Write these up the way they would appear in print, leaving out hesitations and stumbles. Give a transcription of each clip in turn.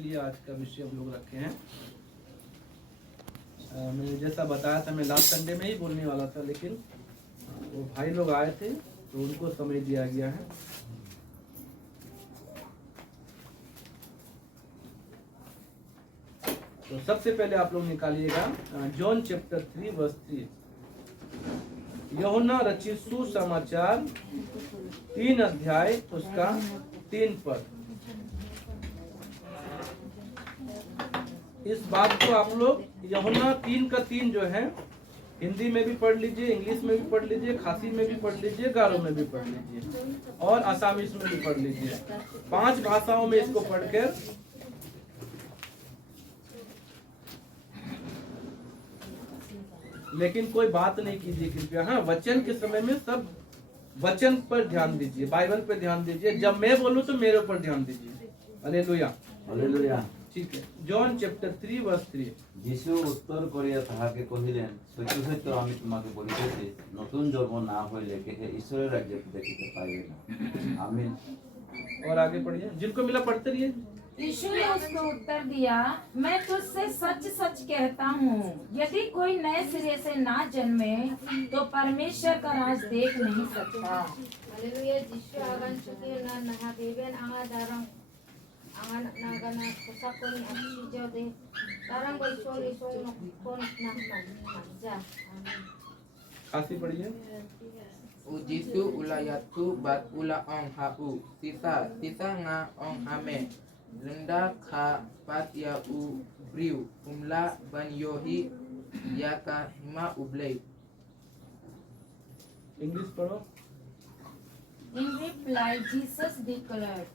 लिए आज का विषय हम लोग रखे हैं। मैंने जैसा बताया था, मैं लास्ट संडे में ही बोलने वाला था, लेकिन वो भाई लोग आए थे तो उनको समय दिया गया है। तो सबसे पहले आप लोग निकालिएगा जॉन चैप्टर 3 वर्स 3। यूहन्ना रचित सुसमाचार 3 अध्याय उसका 3 पद। इस बात को आप लोग यूहन्ना 3 का 3 जो है हिंदी में भी पढ़ लीजिए, इंग्लिश में भी पढ़ लीजिए, खासी में भी पढ़ लीजिए, गारो में भी पढ़ लीजिए और आसामीज में भी पढ़ लीजिए। 5 भाषाओं में इसको पढ़कर लेकिन कोई बात नहीं कीजिए कृपया। हाँ, वचन के समय में सब वचन पर ध्यान दीजिए, बाइबल पर ध्यान दीजिए। जब मैं बोलूं तो मेरे ऊपर ध्यान दीजिए। Hallelujah hallelujah. ठीक है, जॉन चैप्टर 3 वर्स 3। যিশু উত্তর করিয়া তাহাকে কহিলেন, সত্য সত্য আমি তোমাকে বলিতেছি, নতুন জন্ম না হইলে কেহে ঈশ্বরের রাজ্য দেখিতে পাইবে না। आमीन। और आगे पढ़िए, जिनको मिला पढ़ते रहिए। यीशु ने उसको उत्तर दिया, मैं तुझसे सच सच कहता हूँ, यदि कोई नए सिरे से ना जन्मे तो परमेश्वर का राज देख नहीं सकता। हालेलुया। जिसु agan suki na nahabiben anga darang angan nagana kusakon aksijo de darang boisol isong kon na magja। खासी पढ़िए। Ujisu ulayatu bat ula ong hau sisa nga ong hame lenda kha pat ya u briu umla ban yohi ya ka hima ublei। English पढ़ो। In reply, Jesus declared,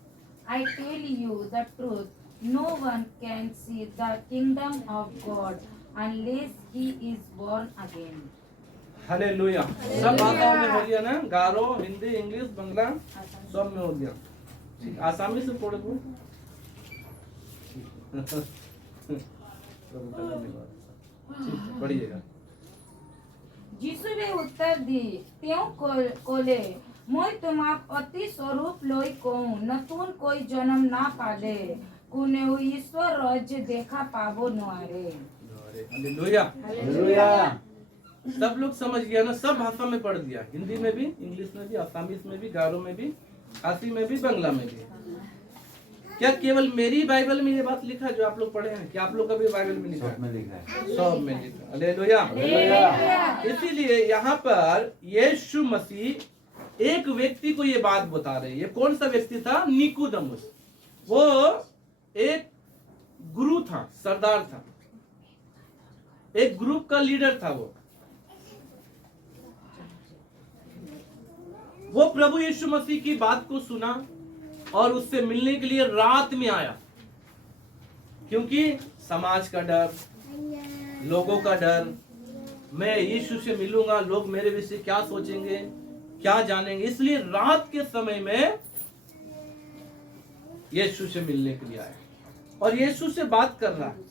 I tell you the truth, no one can see the kingdom of God unless he is born again। Hallelujah. सब भाषाओं में हो गया ना, गारो, Hindi, English, बंगला सब में हो गया। ठीक, आसामी से पढ़ो। पढ़िएगा। यीशु ने उत्तर दी, त्यों कोले मैं तुम्हाक अति स्वरूप लोई कहूँ, नतून कोई जन्म ना पाले कुने ईश्वर राज्य देखा पावो नुआरे। Hallelujah hallelujah. सब लोग समझ गया ना, सब भाषा में पढ़ दिया, हिंदी में भी, इंग्लिश में भी, आसामीज में भी, गारो में भी, खासी में भी, बंगला में भी। क्या केवल मेरी बाइबल में ये बात लिखा जो आप लोग पढ़े हैं? क्या आप लोग का भी बाइबल में लिखा है? सब में लिखा है। सब में लिखा। Hallelujah hallelujah. इसीलिए यहाँ पर यीशु मसीह एक व्यक्ति को ये बात बता रहे हैं। ये कौन सा व्यक्ति था? निकोदेमुस। वो एक गुरु था, सरदार था, एक ग्रुप का लीडर था। वो प्रभु यीशु मसीह की बात को सुना और उससे मिलने के लिए रात में आया, क्योंकि समाज का डर, लोगों का डर, मैं यीशु से मिलूंगा, लोग मेरे विषय क्या सोचेंगे, क्या जानेंगे, इसलिए रात के समय में यीशु से मिलने के लिए आया और यीशु से बात कर रहा है।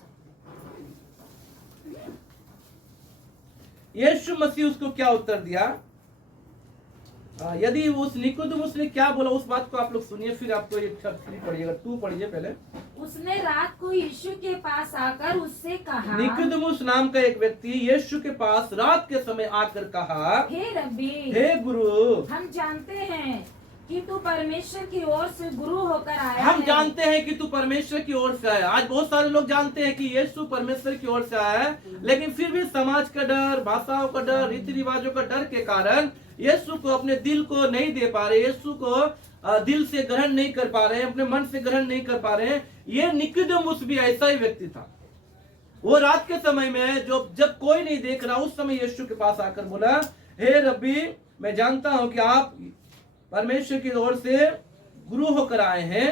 यीशु मसीह उसको क्या उत्तर दिया? यदि उस निकोदेमुस ने क्या बोला उस बात को आप लोग सुनिए, फिर आपको एक शब्द पढ़िएगा। तू पढ़िए पहले। उसने रात को यीशु के पास आकर उससे कहा, निकोदेमुस नाम का एक व्यक्ति यीशु के पास रात के समय आकर कहा, हे रब्बी, हे गुरु, हम जानते हैं कि तू परमेश्वर की ओर से गुरु होकर आया हम है। जानते हैं कि तू परमेश्वर की ओर से आया। आज बहुत सारे लोग जानते हैं कि यीशु परमेश्वर की ओर से आया है, लेकिन फिर भी समाज का डर, भाषाओं का डर, रीति रिवाजों का डर के कारण यीशु को अपने दिल को नहीं दे पा रहे, यीशु को दिल से ग्रहण नहीं कर पा रहे हैं, अपने मन से ग्रहण नहीं कर पा रहे हैं। ये निकोदेमुस भी ऐसा ही व्यक्ति था। वो रात के समय में जब कोई नहीं देख रहा, उस समय यीशु के पास आकर बोला, हे रब्बी, मैं जानता हूं कि आप परमेश्वर की ओर से गुरु होकर आए हैं,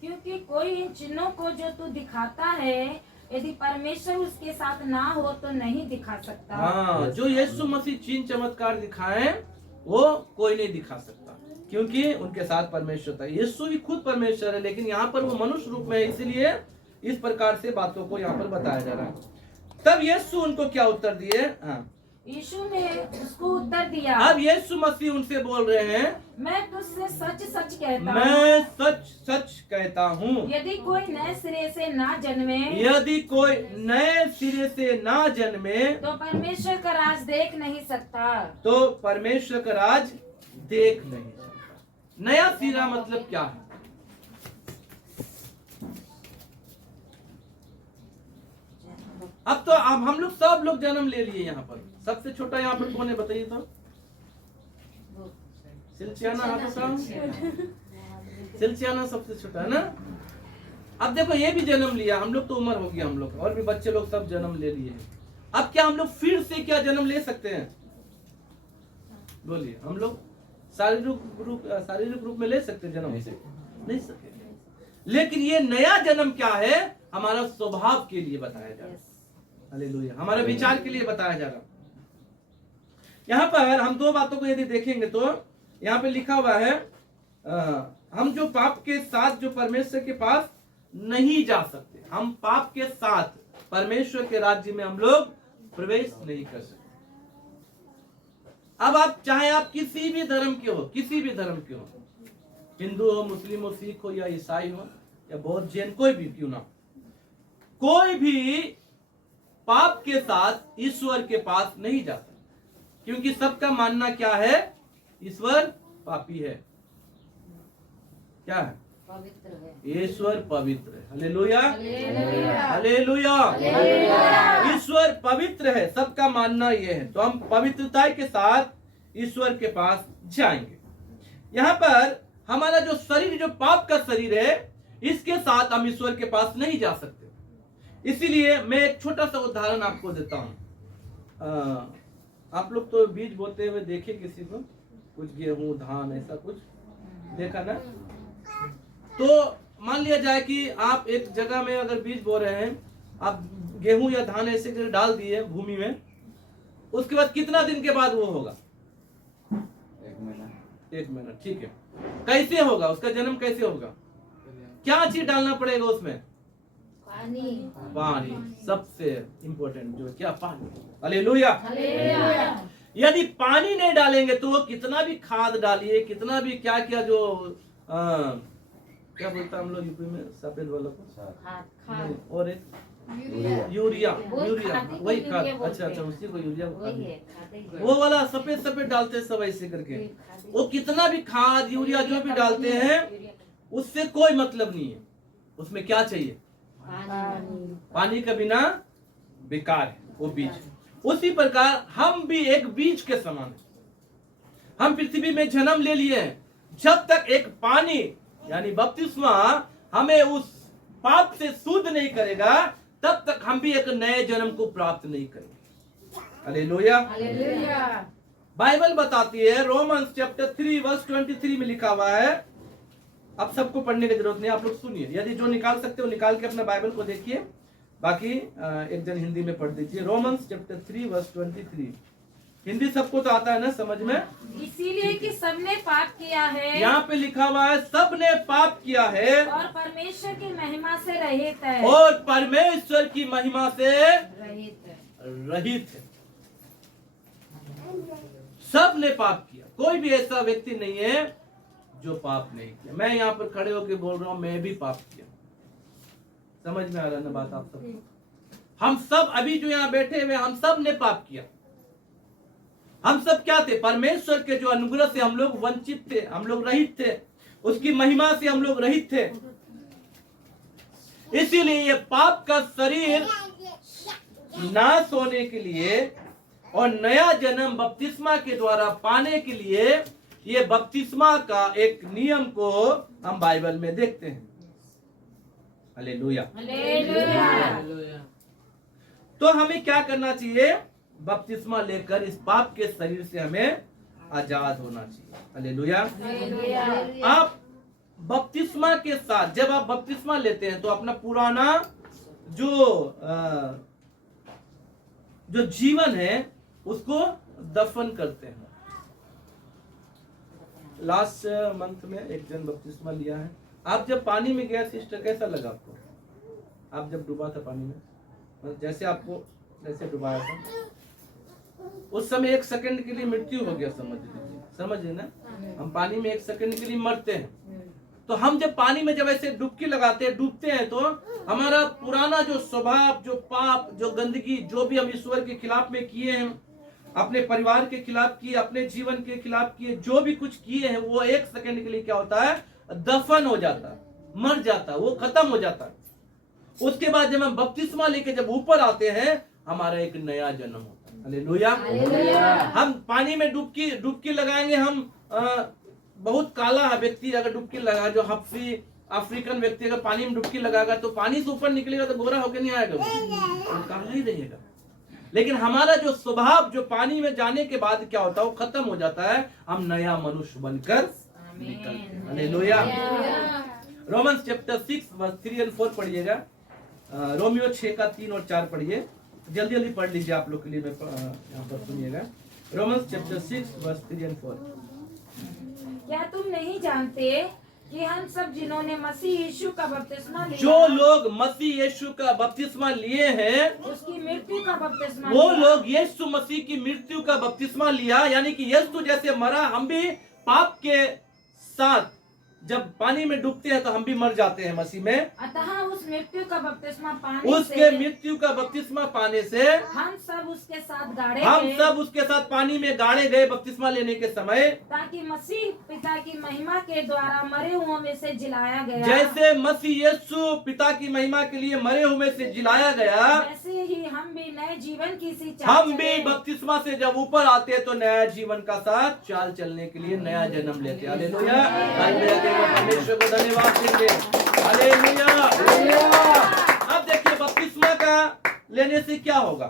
क्योंकि कोई इन चिन्हों को जो तू दिखाता है, यदि परमेश्वर उसके साथ ना हो तो नहीं दिखा सकता। हाँ, जो यीशु मसीह चिन्ह चमत्कार दिखाए वो कोई नहीं दिखा सकता, क्योंकि उनके साथ परमेश्वर था। यीशु भी खुद परमेश्वर है, लेकिन यहाँ पर वो मनुष्य रूप में है, इसीलिए इस प्रकार से बातों को यहाँ पर बताया जा रहा है। तब यीशु उनको क्या उत्तर दिए? हाँ, यीशु ने उसको उत्तर दिया, अब यीशु मसीह उनसे बोल रहे हैं, मैं तुझसे सच सच कहता हूँ, मैं सच सच कहता हूँ, यदि कोई नए सिरे से ना जन्मे यदि कोई नए सिरे से ना जन्मे तो परमेश्वर का राज देख नहीं सकता। तो परमेश्वर का राज देख नहीं सकता। नया सिरा मतलब क्या है? अब तो अब हम लोग सब लोग जन्म ले लिए यहाँ पर। सबसे छोटा यहाँ पर कौन है बताइए तो? सिलसियाना हाथ उठाओ। सिलसियाना सबसे छोटा है ना। अब देखो ये भी जन्म लिया, हम लोग तो उम्र हो गया हम लोग, और भी बच्चे लोग सब जन्म ले लिए हैं। अब क्या हम लोग फिर से क्या जन्म ले सकते हैं? बोलिए, हम लोग शारीरिक रूप में ले सकते हैं जन्म? नहीं सकते। लेकिन ये नया जन्म क्या है? हमारा स्वभाव के लिए बताया जा रहा है। हालेलुया। हमारे विचार के लिए बताया जा रहा है। यहाँ पर हम दो बातों को यदि देखेंगे तो यहाँ पे लिखा हुआ है, हम जो पाप के साथ जो परमेश्वर के पास नहीं जा सकते, हम पाप के साथ परमेश्वर के राज्य में हम लोग प्रवेश नहीं कर सकते। अब आप चाहे आप किसी भी धर्म के हो, किसी भी धर्म के हो, हिंदू हो, मुस्लिम हो, सिख हो या ईसाई हो या बौद्ध, जैन, कोई भी क्यों ना, कोई भी पाप के साथ ईश्वर के पास नहीं जा सकता, क्योंकि सबका मानना क्या है? ईश्वर पापी है। क्या है? पवित्र है। ईश्वर पवित्र है। Hallelujah, hallelujah. हालेलुया। ईश्वर पवित्र है, सबका मानना यह है। तो हम पवित्रता के साथ ईश्वर के पास जाएंगे। यहाँ पर हमारा जो शरीर, जो पाप का शरीर है, इसके साथ हम ईश्वर के पास नहीं जा सकते। इसीलिए मैं एक छोटा सा उदाहरण आपको देता हूँ। आप लोग तो बीज बोते हुए देखे किसी को, कुछ गेहूं, धान, ऐसा कुछ देखा ना? तो मान लिया जाए कि आप एक जगह में अगर बीज बो रहे हैं, आप गेहूं या धान ऐसे करके डाल दिए भूमि में, उसके बाद कितना दिन के बाद वो होगा? 1 महीना। 1 महीना, ठीक है। कैसे होगा? उसका जन्म कैसे होगा? क्या चीज डालना पड़ेगा उसमें? पानी। सबसे इंपॉर्टेंट जो क्या? पानी। हालेलुया। यदि पानी नहीं डालेंगे तो कितना भी खाद डालिए, कितना भी क्या क्या जो क्या बोलता हम लोग यूपी में सफेद वाला को, नहीं, और एक यूरिया। वही खाद। अच्छा, उसी को यूरिया वो वाला सफेद सफेद डालते हैं सब ऐसे करके। वो कितना भी खाद, यूरिया जो भी डालते हैं, उससे कोई मतलब नहीं है। उसमें क्या चाहिए? पानी के बिना बेकार है वो बीज। उसी प्रकार हम भी एक बीज के समान है। हम पृथ्वी में जन्म ले लिए हैं। जब तक एक पानी यानी बपतिस्मा हमें उस पाप से शुद्ध नहीं करेगा, तब तक हम भी एक नए जन्म को प्राप्त नहीं करेंगे। हालेलुया। बाइबल बताती है, रोमन्स चैप्टर 3 वर्स 23 में लिखा हुआ है। अब सबको पढ़ने की जरूरत नहीं, आप लोग सुनिए। यदि जो निकाल सकते हो निकाल के अपना बाइबल को देखिए, बाकी एक जन हिंदी में पढ़ दीजिए। Romans chapter 3 verse 23। हिंदी सबको तो आता है ना समझ में? इसीलिए कि सबने पाप किया है, यहाँ पे लिखा हुआ है सबने पाप किया है और परमेश्वर की महिमा से रहित है। और परमेश्वर की महिमा से रहित है। रहित है। सबने पाप किया। कोई भी ऐसा व्यक्ति नहीं है जो पाप नहीं किया। मैं यहाँ पर खड़े होकर बोल रहा हूँ, मैं भी पाप किया। समझ में आ रहा है ना बात आप सबको? हम सब अभी जो यहाँ बैठे हुए, हम सब ने पाप किया। हम सब क्या थे? परमेश्वर के जो अनुग्रह से हम लोग वंचित थे, हम लोग रहित थे, उसकी महिमा से हम लोग रहित थे। इसीलिए ये पाप का शरीर नाश होने के लिए और नया जन्म बपतिस्मा के द्वारा पाने के लिए, ये बपतिस्मा का एक नियम को हम बाइबल में देखते हैं। हालेलुया। तो हमें क्या करना चाहिए? बपतिस्मा लेकर इस पाप के शरीर से हमें आजाद होना चाहिए। हालेलुया। आप बपतिस्मा के साथ, जब आप बपतिस्मा लेते हैं तो अपना पुराना जो जीवन है उसको दफन करते हैं। लास्ट मंथ में एक जन बपतिस्मा लिया है। आप जब पानी में गया सिस्टर, कैसा लगा आपको? आप जब डूबा था पानी में, जैसे आपको जैसे डुबाया था, उस समय 1 सेकंड के लिए मृत्यु हो गया, समझ लीजिए, समझिए ना। हम पानी में 1 सेकंड के लिए मरते हैं, तो हम जब पानी में जब ऐसे डुबकी लगाते हैं, डूबते हैं, तो हमारा पुराना जो स्वभाव, जो पाप, जो गंदगी, जो भी हम ईश्वर के खिलाफ में किए हैं, अपने परिवार के खिलाफ किए, अपने जीवन के खिलाफ किए, जो भी कुछ किए हैं, वो 1 सेकंड के लिए क्या होता है, दफन हो जाता है, मर जाता है, वो खत्म हो जाता है। उसके बाद जब हम बपतिस्मा लेके जब ऊपर आते हैं, हमारा एक नया जन्म होता है। हालेलुया। हम पानी में डुबकी लगाएंगे, हम बहुत काला व्यक्ति अगर डुबकी लगा, जो हफ्सी अफ्रीकन व्यक्ति अगर पानी में डुबकी लगाएगा तो पानी से ऊपर निकलेगा तो गोरा होकर नहीं आएगा, वो काला ही रहेगा। लेकिन हमारा जो स्वभाव, जो पानी में जाने के बाद क्या होता है, वो खत्म हो जाता है, हम नया मनुष्य बनकर निकलते हैं। हालेलुया। रोमन्स चैप्टर 6 वर्स 3 और 4 पढ़िएगा। रोमियो 6 का 3 और 4 पढ़िए, जल्दी जल्दी पढ़ लीजिए आप लोग के लिए, मैं यहाँ पर सुनिएगा। रोमन्स चैप्टर 6 वर्स 3 और 4। क्या तुम नहीं जानते कि हम सब जिन्होंने मसीह यीशु का बपतिस्मा लिया, जो लोग मसीह यीशु का बपतिस्मा लिए हैं, उसकी मृत्यु का बपतिस्मा वो लिया, लोग यीशु मसीह की मृत्यु का बपतिस्मा लिया, यानी कि यीशु जैसे मरा, हम भी पाप के साथ जब पानी में डूबते हैं तो हम भी मर जाते हैं मसीह में। अतः उस मृत्यु का बपतिस्मा पाने उसके से मृत्यु का बपतिस्मा पाने से हम सब उसके साथ गाड़े हम गए, सब उसके साथ पानी में गाड़े गए बपतिस्मा लेने के समय। ताकि मसीह पिता की महिमा के द्वारा मरे हुओं में से जिलाया गया, जैसे मसीह यीशु पिता की महिमा के लिए मरे हुए से जिलाया गया, वैसे ही हम भी नए जीवन की सी चाल हम भी चलें। बपतिस्मा से जब ऊपर आते हैं तो नया जीवन का साथ चाल चलने के लिए नया जन्म लेते हैं। हालेलुया। परमेश्वर को धन्यवाद देंगे। हालेलुया। अब देखिए बपतिस्मा का लेने से क्या होगा।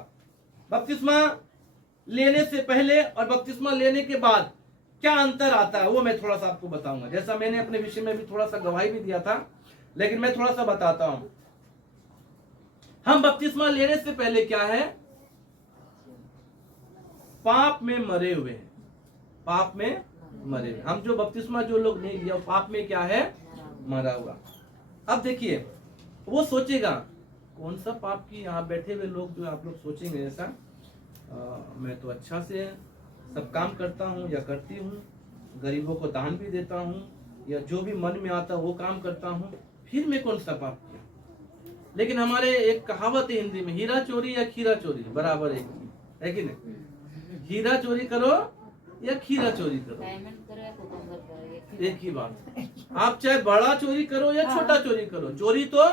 बपतिस्मा लेने से पहले और बपतिस्मा लेने के बाद क्या अंतर आता है, वो मैं थोड़ा सा आपको बताऊंगा। जैसा मैंने अपने विषय में भी थोड़ा सा गवाही भी दिया था, लेकिन मैं थोड़ा सा बताता हूं। हम बपतिस्मा लेने से पहले क्या है, पाप में मरे हुए हैं, पाप में मरे हुए। हम जो बपतिस्मा जो लोग नहीं लिया, पाप में क्या है, मरा हुआ। अब देखिए वो सोचेगा कौन सा पाप की, यहाँ बैठे हुए लोग जो आप लोग सोचेंगे ऐसा, मैं तो अच्छा से सब काम करता हूँ या करती हूँ, गरीबों को दान भी देता हूँ, या जो भी मन में आता वो काम करता हूँ, फिर मैं कौन सा पाप किया। लेकिन हमारे एक कहावत है हिंदी में, हीरा चोरी या खीरा चोरी बराबर है कि नहीं। हीरा चोरी करो या खीरा चोरी करो, एक ही बात। आप चाहे बड़ा चोरी करो या छोटा चोरी करो, चोरी तो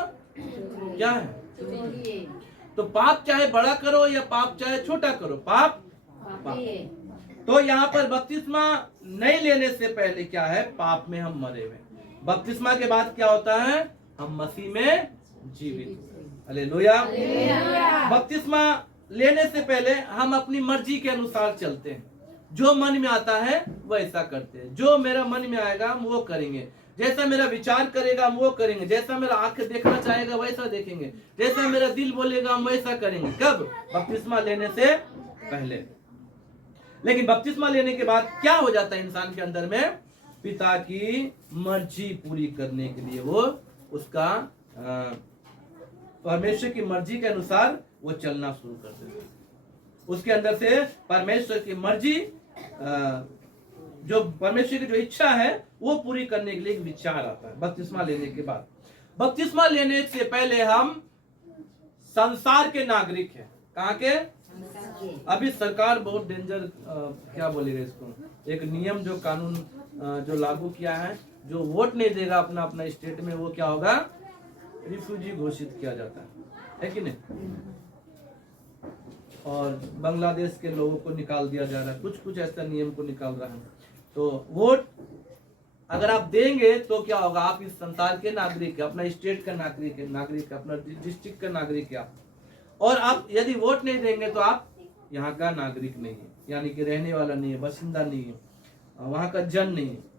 क्या है। तो पाप चाहे बड़ा करो या पाप चाहे छोटा करो, पाप। तो यहाँ पर बपतिस्मा नहीं लेने से पहले क्या है, पाप में हम मरे हुए। बपतिस्मा के बाद क्या होता है, हम मसीह में जीवित। हालेलुया। बपतिस्मा लेने से पहले हम अपनी मर्जी के अनुसार चलते हैं, जो मन में आता है वो ऐसा करते हैं। जो मेरा मन में आएगा हम वो करेंगे, जैसा मेरा विचार करेगा हम वो करेंगे, जैसा मेरा आंख देखना चाहेगा वैसा देखेंगे, जैसा मेरा दिल बोलेगा हम वैसा करेंगे। कब, बपतिस्मा लेने से पहले। लेकिन बपतिस्मा लेने के बाद क्या हो जाता है इंसान के अंदर में, पिता की मर्जी पूरी करने के लिए वो उसका परमेश्वर की मर्जी के अनुसार वो चलना शुरू कर देता है। उसके अंदर से परमेश्वर की मर्जी, जो परमेश्वर की जो इच्छा है वो पूरी करने के लिए एक विचार आता है बपतिस्मा लेने के बाद। बपतिस्मा लेने से पहले हम संसार के नागरिक हैं। कहाँ के? अभी सरकार बहुत डेंजर, क्या बोलेगा इसको, एक नियम जो कानून जो लागू किया है, जो वोट नहीं देगा अपना अपना स्टेट में, वो क्या होगा, रिफ्यूजी घोषित किया जाता है कि नहीं। और बांग्लादेश के लोगों को निकाल दिया जा रहा है, कुछ कुछ ऐसा नियम को निकाल रहा है। तो वोट अगर आप देंगे तो क्या होगा, आप इस संसार के नागरिक है, अपना स्टेट का नागरिक है, अपना डिस्ट्रिक्ट का नागरिक है आप। और आप यदि वोट नहीं देंगे तो आप यहाँ का नागरिक नहीं है, यानी कि रहने वाला नहीं है, बासिंदा नहीं है, वहाँ का जन नहीं है।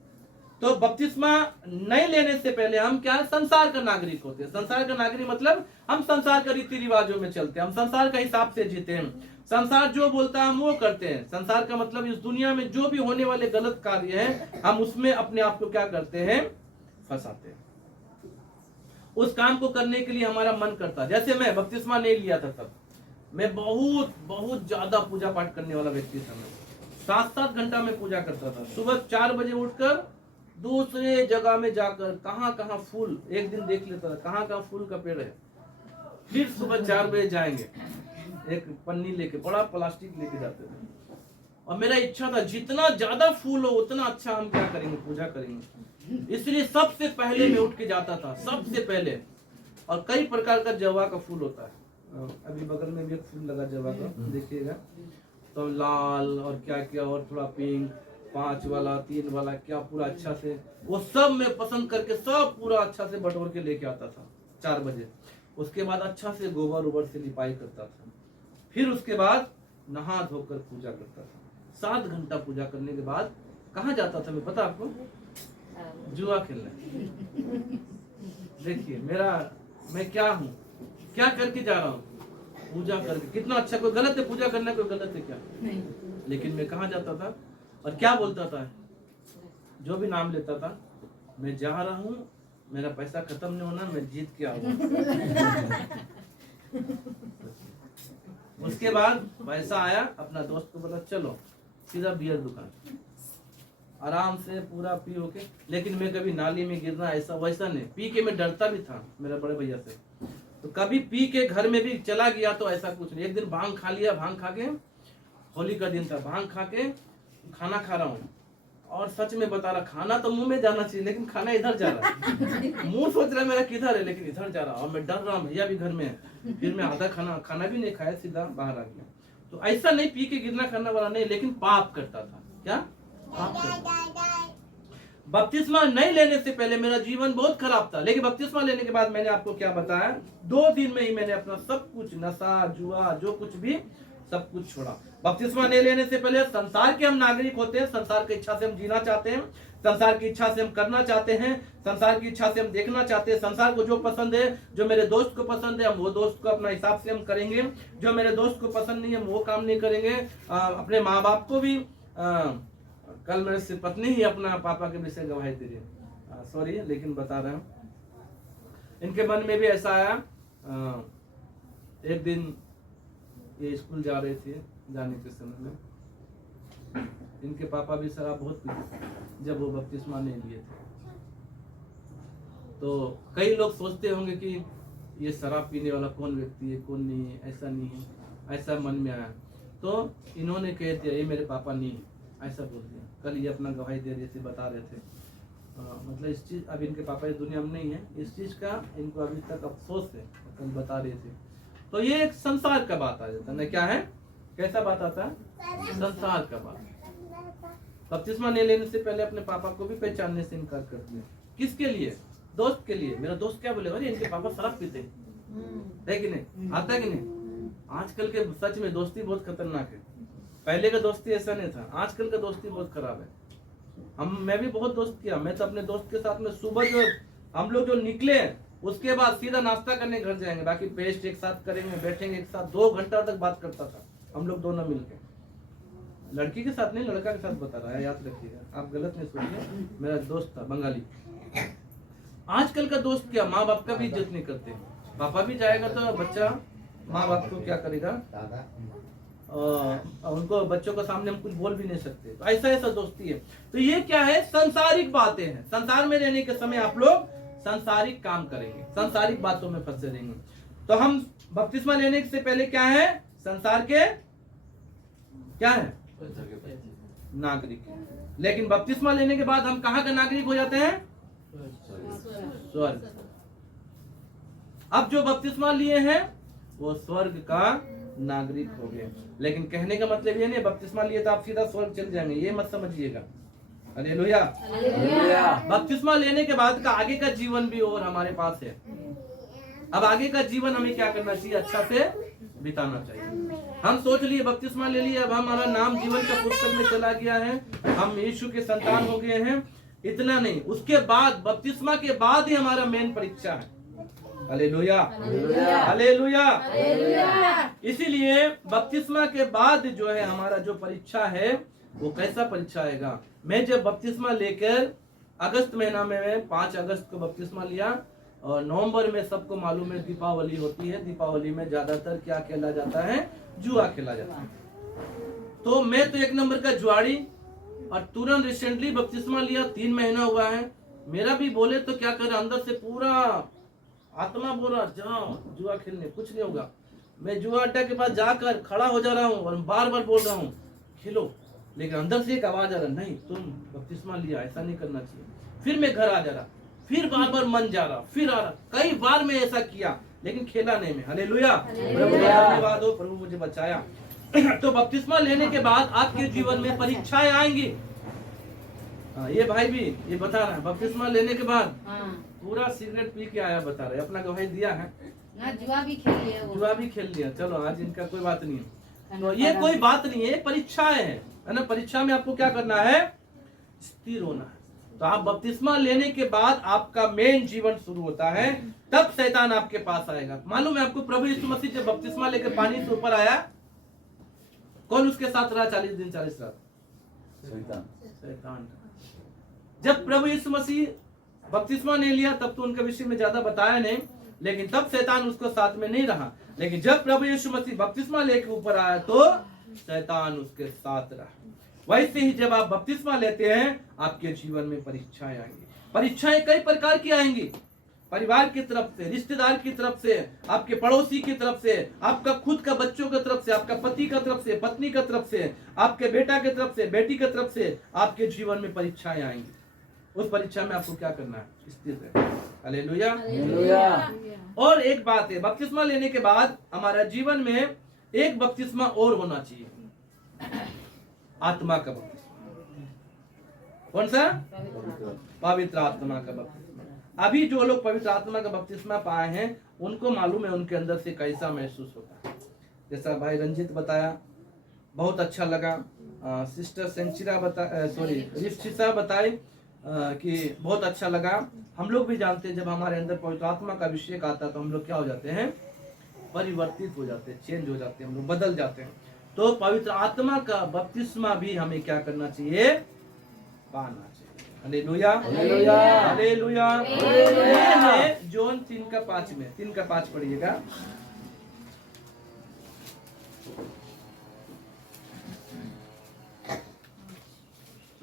तो बपतिस्मा नहीं लेने से पहले हम क्या है, संसार का नागरिक होते हैं। संसार का नागरिक मतलब हम संसार का रीति रिवाजों में चलते हैं, हम संसार का हिसाब से जीते हैं, संसार जो बोलता है हम वो करते हैं। संसार का मतलब इस दुनिया में जो भी होने वाले गलत कार्य हैं, हम उसमें अपने आप को क्या करते हैं, फंसाते हैं। उस काम को करने के लिए हमारा मन करता है। जैसे मैं बपतिस्मा नहीं लिया था तब, मैं बहुत बहुत ज्यादा पूजा पाठ करने वाला व्यक्ति था। मैं 7-7 घंटा में पूजा करता था। सुबह 4 बजे उठकर दूसरे जगह में जाकर कहाँ कहाँ फूल एक दिन देख लेता था, कहाँ कहाँ फूल का पेड़ है। फिर सुबह 4 बजे जाएंगे, एक पन्नी लेके, बड़ा प्लास्टिक लेके जाते थे। और मेरा इच्छा था जितना ज्यादा फूल हो उतना अच्छा हम क्या करेंगे, पूजा करेंगे। इसलिए सबसे पहले मैं उठ के जाता था, सबसे पहले। और कई प्रकार का जवा का फूल होता है, अभी बगल में भी एक फूल लगा जवा का, देखिएगा। तो लाल और क्या क्या और थोड़ा पिंक, 5 वाला 3 वाला क्या, पूरा अच्छा से वो सब मैं पसंद करके सब पूरा अच्छा से बटोर के लेके आता था 4 बजे। उसके बाद अच्छा से गोबर उबर से लिपाई करता था। फिर उसके बाद नहा धोकर पूजा करता था। 7 घंटा पूजा करने के बाद कहाँ जाता था मैं, पता आपको? जुआ खेलने। देखिए मैं क्या हूँ, क्या करके जा रहा हूँ, पूजा करके। कितना अच्छा, कोई गलत है पूजा करना, कोई गलत है क्या? नहीं। लेकिन मैं कहाँ जाता था और क्या बोलता था, जो भी नाम लेता था, मैं जा रहा हूँ, मेरा पैसा खत्म नहीं होना, मैं जीत के आऊंगा। उसके बाद पैसा आया, अपना दोस्त को बोला चलो सीधा बियर दुकान, आराम से पूरा पी होके। लेकिन मैं कभी नाली में गिरना ऐसा वैसा नहीं, पी के मैं डरता भी था मेरे बड़े भैया से। तो कभी पी के घर में भी चला गया तो ऐसा कुछ नहीं। एक दिन भांग खा लिया, भांग खा के, होली का दिन था, भांग खा के खाना खा रहा हूँ। और सच में बता रहा, खाना तो मुंह में जाना चाहिए लेकिन खाना इधर जा रहा है। मुंह सोच रहा है मेरा किधर है, लेकिन इधर जा रहा। और मैं डर रहा हूँ, भैया भी घर में है। फिर मैं आधा खाना भी नहीं खाया, सीधा बाहर आ गया। तो ऐसा नहीं पी के गिरना करना वाला नहीं, लेकिन पाप करता था। क्या पाप करता? बपतिस्मा नहीं लेने से पहले मेरा जीवन बहुत खराब था, लेकिन बपतिस्मा लेने के बाद मैंने आपको क्या बताया, 2 दिन में ही मैंने अपना सब कुछ, नशा जुआ जो कुछ भी, सब कुछ छोड़ा। बपतिस्मा नहीं लेने से पहले संसार के हम नागरिक होते हैं, संसार की इच्छा से हम जीना चाहते हैं, संसार की इच्छा से हम करना चाहते हैं, संसार की इच्छा से हम देखना चाहते हैं। संसार को जो पसंद है, जो मेरे दोस्त को पसंद है, हम वो दोस्त को अपना हिसाब से हम करेंगे। जो मेरे दोस्त को पसंद नहीं है, हम वो काम नहीं करेंगे। अपने माँ बाप को भी, कल मेरे से पत्नी ही अपना पापा के विषय गवाही दे रही है, सॉरी लेकिन बता रहा हूँ। इनके मन में भी ऐसा आया, एक दिन ये स्कूल जा रहे थे, जाने के समय में इनके पापा भी शराब बहुत पीते जब वो बपतिस्मा नहीं लिए थे। तो कई लोग सोचते होंगे कि ये शराब पीने वाला कौन व्यक्ति है, कौन नहीं है। ऐसा नहीं है, ऐसा मन में आया। तो इन्होंने कह दिया ये मेरे पापा नहीं है, ऐसा बोल दिया। कल ये अपना गवाही दे रहे थे, बता रहे थे। मतलब इस चीज, अब इनके पापा इस दुनिया में नहीं है, इस चीज का इनको अभी तक अफसोस है। कल बता रहे थे। तो ये एक संसार का बात आ जाता है, क्या है, कैसा बात आता है, संसार का बात। बपतिस्मा नहीं लेने से पहले अपने पापा को भी पहचानने से इनकार कर दिया। किसके लिए? दोस्त के लिए। मेरा दोस्त क्या बोलेगा, इनके पापा शराब पीते है कि नहीं, आता है कि नहीं। आजकल के सच में दोस्ती बहुत खतरनाक है। पहले का दोस्ती ऐसा नहीं था, आजकल का दोस्ती बहुत खराब है। मैं भी बहुत दोस्त किया। मैं तो अपने दोस्त के साथ में सुबह जो हम लोग जो निकले, उसके बाद सीधा नाश्ता करने घर जाएंगे, बाकी पेस्ट एक साथ करेंगे, बैठेंगे एक साथ, 2 घंटा तक बात करता था हम लोग दोनों मिलके। लड़की के साथ नहीं, लड़का के साथ बता रहा है, याद रखिएगा, आप गलत नहीं सोचिए। मेरा दोस्त था बंगाली। आजकल का दोस्त क्या, माँ बाप का भी इज्जत नहीं करते। पापा भी जाएगा तो बच्चा माँ बाप को क्या करेगा, उनको बच्चों के सामने हम कुछ बोल भी नहीं सकते। तो ऐसा दोस्ती है। तो ये क्या है, सांसारिक बातें हैं। संसार में रहने के समय आप लोग सांसारिक काम करेंगे, सांसारिक बातों में फंसे रहेंगे। तो हम बपतिस्मा लेने से पहले क्या है, संसार के क्या है, नागरिक है। लेकिन बपतिस्मा लेने के बाद हम कहाँ का नागरिक हो जाते हैं, स्वर्ग। अब जो बपतिस्मा लिए हैं वो स्वर्ग का नागरिक हो गए। लेकिन कहने का मतलब ये नहीं बपतिस्मा लिए तो आप सीधा स्वर्ग चल जाएंगे, ये मत समझिएगा। हालेलुया। बपतिस्मा लेने के बाद का आगे का जीवन भी और हमारे पास है। अब आगे का जीवन हमें क्या करना चाहिए, अच्छा से बिताना चाहिए। हम सोच लिए बपतिस्मा ले लिए, अब हमारा नाम जीवन का पुस्तक में चला गया है, हम यीशु के संतान हो गए हैं। इतना नहीं, उसके बाद बपतिस्मा के बाद ही हमारा मेन परीक्षा है। Hallelujah, hallelujah. इसीलिए बपतिस्मा के बाद जो है हमारा जो परीक्षा है वो कैसा परीक्षा आएगा। मैं जब बपतिस्मा लेकर अगस्त महीना में 5 अगस्त को बपतिस्मा लिया, और नवंबर में सबको मालूम है दीपावली होती है। दीपावली में ज्यादातर क्या खेला जाता है? जुआ खेला जाता है। तो मैं तो एक नंबर का जुआड़ी, और तुरंत रिसेंटली बपतिस्मा लिया, 3 महीना हुआ है। मेरा भी बोले तो क्या करे, अंदर से पूरा आत्मा बोल रहा जाओ जुआ खेलने, कुछ नहीं होगा। मैं जुआ अड्डा के पास जाकर खड़ा हो जा रहा हूँ और बार बार बोल रहा हूँ खेलो, लेकिन अंदर से एक आवाज आ रहा, नहीं तुम बपतिस्मा लिया, ऐसा नहीं करना चाहिए। फिर मैं घर आ जा रहा, फिर बार बार मन जा रहा, फिर आ रहा। कई बार मैं ऐसा किया, लेकिन खेला नहीं मैं। हालेलुया, धन्यवाद हो, प्रभु मुझे बचाया। तो बपतिस्मा लेने के बाद आपके जीवन में परीक्षाएं आएंगी। ये भाई भी ये बता रहा है, बपतिस्मा लेने के बाद पूरा सिगरेट पी के आया, बता रहे, अपना गवाही दिया है। जुआ भी खेल लिया वो। जुआ भी खेल लिया। चलो आज इनका कोई बात नहीं है, तो ये कोई बात नहीं है, परीक्षाएं है ना। परीक्षा में आपको क्या करना है? स्थिर होना है। तो आप बपतिस्मा लेने के बाद आपका मेन जीवन शुरू होता है, तब शैतान आपके पास आएगा। मालूम है आपको, प्रभु यीशु मसीह जब बपतिस्मा लेकर पानी से ऊपर आया, कौन उसके साथ रहा 40 दिन 40 रात? शैतान। जब प्रभु यीशु मसीह बपतिस्मा नहीं लिया तब तो उनके विषय में ज्यादा बताया नहीं, लेकिन तब शैतान उसको साथ में नहीं रहा। लेकिन जब प्रभु यीशु मसीह बपतिस्मा लेकर ऊपर आया तो शैतान उसके साथ रहा। वैसे ही जब आप बपतिस्मा लेते हैं, आपके जीवन में परीक्षाएं आएंगी। परीक्षाएं कई प्रकार की आएंगी, परिवार की तरफ से, रिश्तेदार की तरफ से, आपके पड़ोसी की तरफ से, आपका खुद का बच्चों की तरफ से, आपका पति की तरफ से, पत्नी की तरफ से, आपके बेटा की तरफ से, बेटी की तरफ से, आपके जीवन में परीक्षाएं आएंगी। उस परीक्षा में आपको क्या करना है? स्थिर रहना। Hallelujah, hallelujah. और एक बात है, बपतिस्मा लेने के बाद हमारा जीवन में एक बपतिस्मा और होना चाहिए, आत्मा का बपतिस्मा। कौन सा? पवित्र आत्मा का बपतिस्मा। अभी जो लोग पवित्र आत्मा का बपतिस्मा पाए हैं, उनको मालूम है उनके अंदर से कैसा महसूस होता है। जैसा भाई रंजित बताया, बहुत अच्छा लगा। सिस्टर सेंचिरा रिश्चिसा बताए कि बहुत अच्छा लगा। हम लोग भी जानते हैं, जब हमारे अंदर पवित्र आत्मा का अभिषेक आता है तो हम लोग क्या हो जाते हैं? परिवर्तित हो जाते हैं, चेंज हो जाते हैं, हम लोग बदल जाते हैं। तो पवित्र आत्मा का बपतिस्मा भी हमें क्या करना चाहिए? पाना चाहिए। Hallelujah, hallelujah, hallelujah. ये है जॉन 3:5 में, 3:5 पढ़िएगा।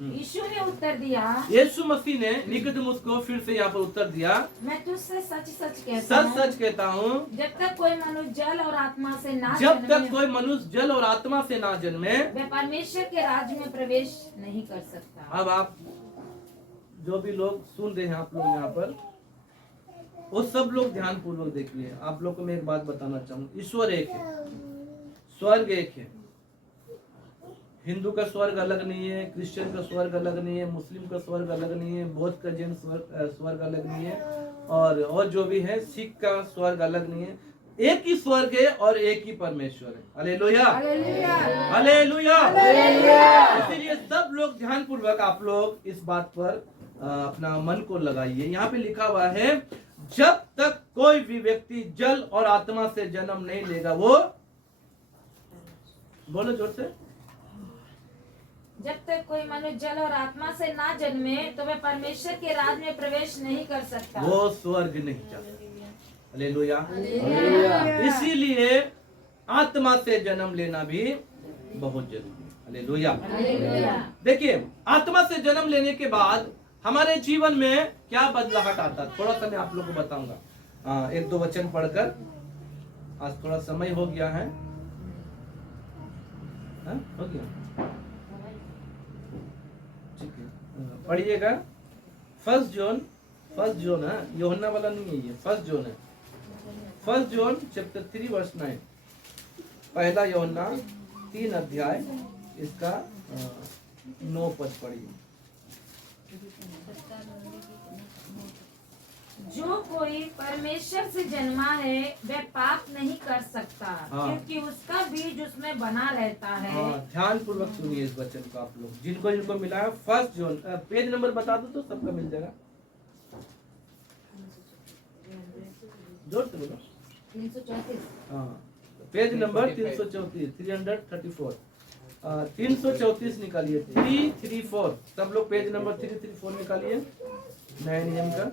यीशु ने उत्तर दिया, यीशु मसीह ने निकोदेमुस को फिर से यहाँ पर उत्तर दिया, मैं तुझसे सच सच कहता हूँ, सच कहता हूँ, जब तक कोई मनुष्य जल और आत्मा से ना जब तक जन्मे, कोई मनुष्य जल और आत्मा से ना जन्मे, वह परमेश्वर के राज्य में प्रवेश नहीं कर सकता। अब आप जो भी लोग सुन रहे हैं, आप लोग यहाँ पर, वो सब लोग ध्यान पूर्वक देखिए। आप लोग को मैं एक बात बताना चाहूँ, ईश्वर एक है, स्वर्ग एक है। हिंदू का स्वर्ग अलग नहीं है, क्रिश्चियन का स्वर्ग अलग नहीं है, मुस्लिम का स्वर्ग अलग नहीं है, बौद्ध का जैन स्वर्ग अलग नहीं है, और जो भी है सिख का स्वर्ग अलग नहीं है। एक ही स्वर्ग है और एक ही परमेश्वर है। Hallelujah, hallelujah. इसीलिए सब लोग ध्यान पूर्वक आप लोग इस बात पर अपना मन को लगाइए। यहाँ पे लिखा हुआ है, जब तक कोई भी व्यक्ति जल और आत्मा से जन्म नहीं लेगा, वो बोलो जोर से, जब तक कोई मनुष्य जल और आत्मा से ना जन्मे तो वह परमेश्वर के राज्य में प्रवेश नहीं कर सकता, वो स्वर्ग नहीं जा सकता। हालेलुया, इसीलिए आत्मा से जन्म लेना भी बहुत जरूरी है। हालेलुया। देखिए, आत्मा से जन्म लेने के बाद हमारे जीवन में क्या बदलाव आता है, थोड़ा सा मैं आप लोग को बताऊंगा। 1-2 वचन पढ़कर, आज थोड़ा समय हो गया है, हो गया, ठीक है, पढ़िएगा। फर्स्ट जोन है, यूहन्ना वाला नहीं है, ये फर्स्ट जोन है। फर्स्ट जोन चैप्टर 3 वर्स 9, पहला यूहन्ना 3 अध्याय, इसका 9 पद पढ़िए। जो कोई परमेश्वर से जन्मा है वह पाप नहीं कर सकता, क्योंकि उसका बीज उसमें बना रहता है। ध्यान पूर्वक सुनिए इस वचन को आप लोग, जिनको मिला है। फर्स्ट जोन, पेज नंबर बता दो तो सबका मिल जाएगा, जोर से बोलो। 334। हाँ, पेज नंबर 334, 334, 334 निकालिए, 334। सब लोग पेज नंबर 334 निकालिए, नए नियम का।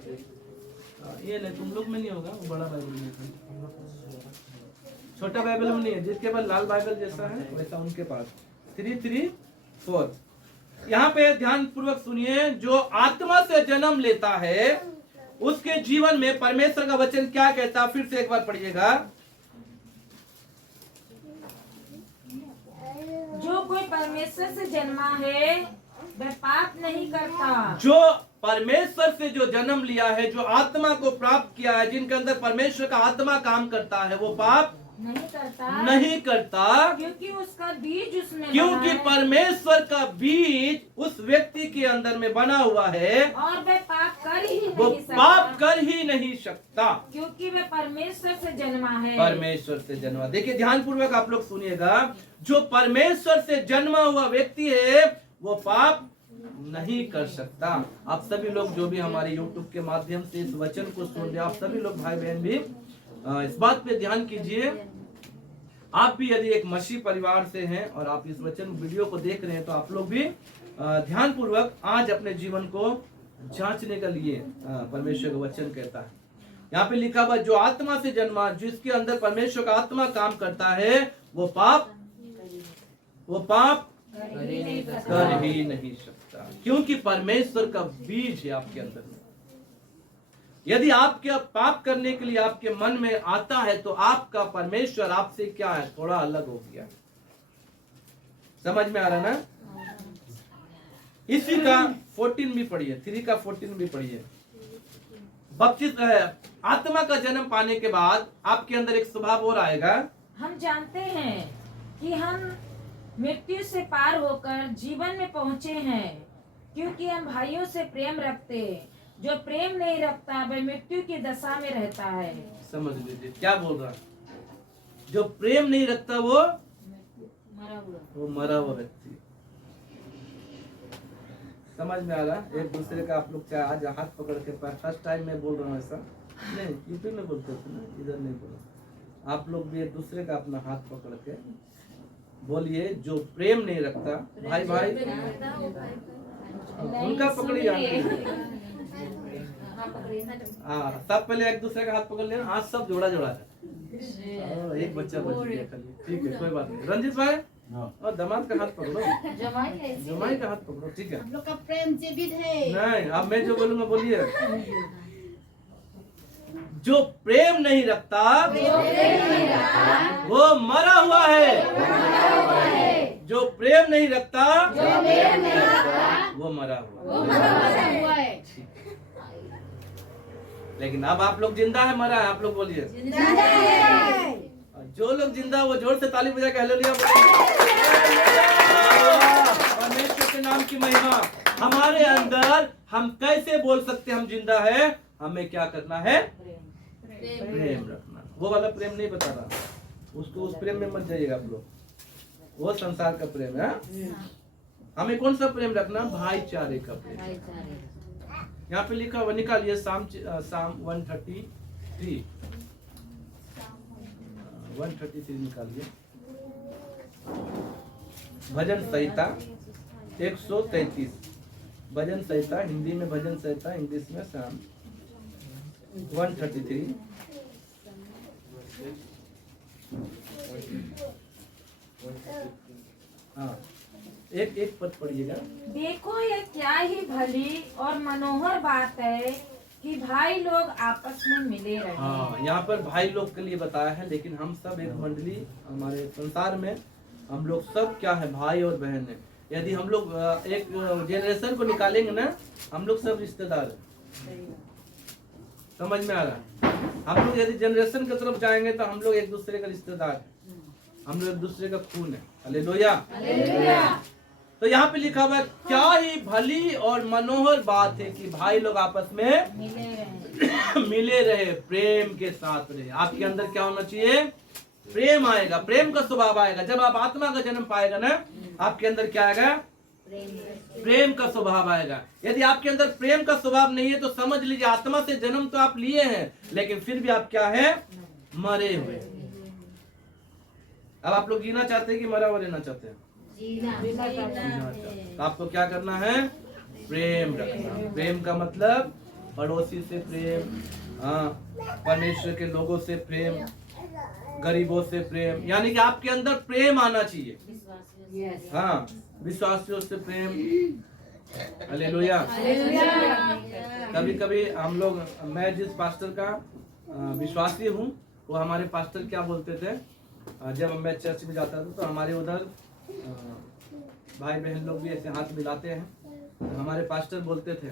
ये नहीं, तुम लोग में नहीं होगा, वो बड़ा बाइबल में है। छोटा बाइबल में नहीं है, जिसके पास लाल बाइबल जैसा है वैसा उनके पास 334। यहाँ पे ध्यान पूर्वक सुनिए, जो आत्मा से जन्म लेता है उसके जीवन में परमेश्वर का वचन क्या कहता है, फिर से एक बार पढ़िएगा। जो कोई परमेश्वर से जन्मा है वह पाप नहीं करता। जो परमेश्वर से जो जन्म लिया है, जो आत्मा को प्राप्त किया है, जिनके अंदर परमेश्वर का आत्मा काम करता है, वो पाप नहीं करता, क्योंकि उसका बीज उसमें क्योंकि बना है परमेश्वर का बीज उस व्यक्ति के अंदर में बना हुआ है, और वह पाप कर ही वो नहीं सकता, पाप कर ही नहीं सकता, क्योंकि वह परमेश्वर से जन्मा है। परमेश्वर से जन्मा। देखिए ध्यान पूर्वक आप लोग सुनिएगा, जो परमेश्वर से जन्मा हुआ व्यक्ति है वो पाप नहीं कर सकता। आप सभी लोग जो भी हमारे YouTube के माध्यम से इस वचन को सुन रहे, आप सभी लोग भाई बहन भी इस बात पे ध्यान कीजिए। आप भी यदि एक मसीह परिवार से हैं और आप इस वचन वीडियो को देख रहे हैं, तो आप लोग भी ध्यान पूर्वक आज अपने जीवन को जांचने के लिए परमेश्वर का वचन कहता है। यहाँ पे लिखा हुआ, जो आत्मा से जन्मा, जिसके अंदर परमेश्वर का आत्मा काम करता है, वो पाप कर ही नहीं सकता, क्योंकि परमेश्वर का बीज है आपके अंदर में। यदि आपके पाप करने के लिए आपके मन में आता है, तो आपका परमेश्वर आपसे क्या है, थोड़ा अलग हो गया। समझ में आ रहा ना? इसी का 14 भी पढ़िए, 3 का 14 भी पढ़िए। आत्मा का जन्म पाने के बाद आपके अंदर एक स्वभाव और आएगा। हम जानते हैं कि हम मृत्यु से पार होकर जीवन में पहुंचे हैं, क्योंकि हम भाइयों से प्रेम रखते। जो प्रेम नहीं रखता वह मृत्यु की दशा में रहता है। समझ लीजिए क्या बोल रहा है। जो प्रेम नहीं रखता वो मरा हुआ व्यक्ति। समझ में आ रहा? एक दूसरे का आप लोग क्या आज हाथ पकड़ के, फर्स्ट टाइम मैं बोल रहा हूँ ऐसा नहीं, यूपी में बोलते थे ना, इधर नहीं बोला। आप लोग भी एक दूसरे का अपना हाथ पकड़ के बोलिए, जो प्रेम नहीं रखता। भाई भाई उनका पकड़िए। हाँ, सब पहले एक दूसरे का हाथ पकड़ लिया। आज सब जोड़ा जोड़ा है। एक बच्चा बच गया खाली, ठीक है, कोई बात नहीं। रंजित भाई और दामाद का हाथ पकड़ो, जमाई का हाथ पकड़ो, ठीक है। हम लोग का प्रेम जीवित है। नहीं, अब मैं जो बोलूंगा बोलिए। जो प्रेम नहीं रखता वो मरा हुआ है। जो प्रेम नहीं रखता वो मरा हुआ है। लेकिन अब आप लोग जिंदा है, मरा है? आप लोग बोलिए। जो लोग जिंदा वो जोर से ताली बजा के हालेलुया परमेश्वर के नाम की महिमा। हमारे अंदर हम कैसे बोल सकते हम जिंदा है? हमें क्या करना है? प्रेम रखना। वो वाला प्रेम नहीं बता रहा, उसको उस प्रेम में मत जाइएगा आप लोग, वो संसार का प्रेम है। हमें कौन सा प्रेम रखना? भाईचारे का प्रेम। यहाँ पे लिखा हुआ, निकालिए साम 133 निकालिए। भजन संहिता 133, भजन संहिता हिंदी में भजन संहिता, इंग्लिश में साम 133। हाँ, एक पद पढ़िएगा। देखो ये क्या ही भली और मनोहर बात है कि भाई लोग आपस में मिले रहे। हाँ, यहाँ पर भाई लोग के लिए बताया है, लेकिन हम सब एक मंडली, हमारे संसार में हम लोग सब क्या है? भाई और बहन है। यदि हम लोग एक जेनरेशन को निकालेंगे ना, हम लोग सब रिश्तेदार हैं। समझ में आ रहा है? हम लोग यदि जनरेशन की तरफ जाएंगे तो हम लोग एक दूसरे का रिश्तेदार है, हम लोग एक दूसरे का खून है। हालेलुया। तो यहाँ पे लिखा हुआ है, क्या ही भली और मनोहर बात है कि भाई लोग आपस में मिले रहे, प्रेम के साथ रहे। आपके अंदर क्या होना चाहिए? प्रेम आएगा, प्रेम का स्वभाव आएगा। जब आप आत्मा का जन्म पाएगा ना, आपके अंदर क्या आएगा? प्रेम का स्वभाव आएगा। यदि आपके अंदर प्रेम का स्वभाव नहीं है तो समझ लीजिए आत्मा से जन्म तो आप लिए हैं, लेकिन फिर भी आप क्या है? मरे हुए। अब आप लोग जीना चाहते हैं कि मरा हुआ रहना चाहते हैं? तो आपको क्या करना है? प्रेम रखना। प्रेम का मतलब पड़ोसी से प्रेम, हाँ, परमेश्वर के लोगों से प्रेम, गरीबों से प्रेम, यानी कि आपके अंदर प्रेम आना चाहिए। हाँ, विश्वासियों से प्रेम। हालेलुया। कभी कभी हम लोग, मैं जिस पास्टर का विश्वासी हूँ, वो हमारे पास्टर क्या बोलते थे, जब मैं चर्च में जाता था तो हमारे उधर भाई बहन लोग भी ऐसे हाथ मिलाते हैं, तो हमारे पास्टर बोलते थे,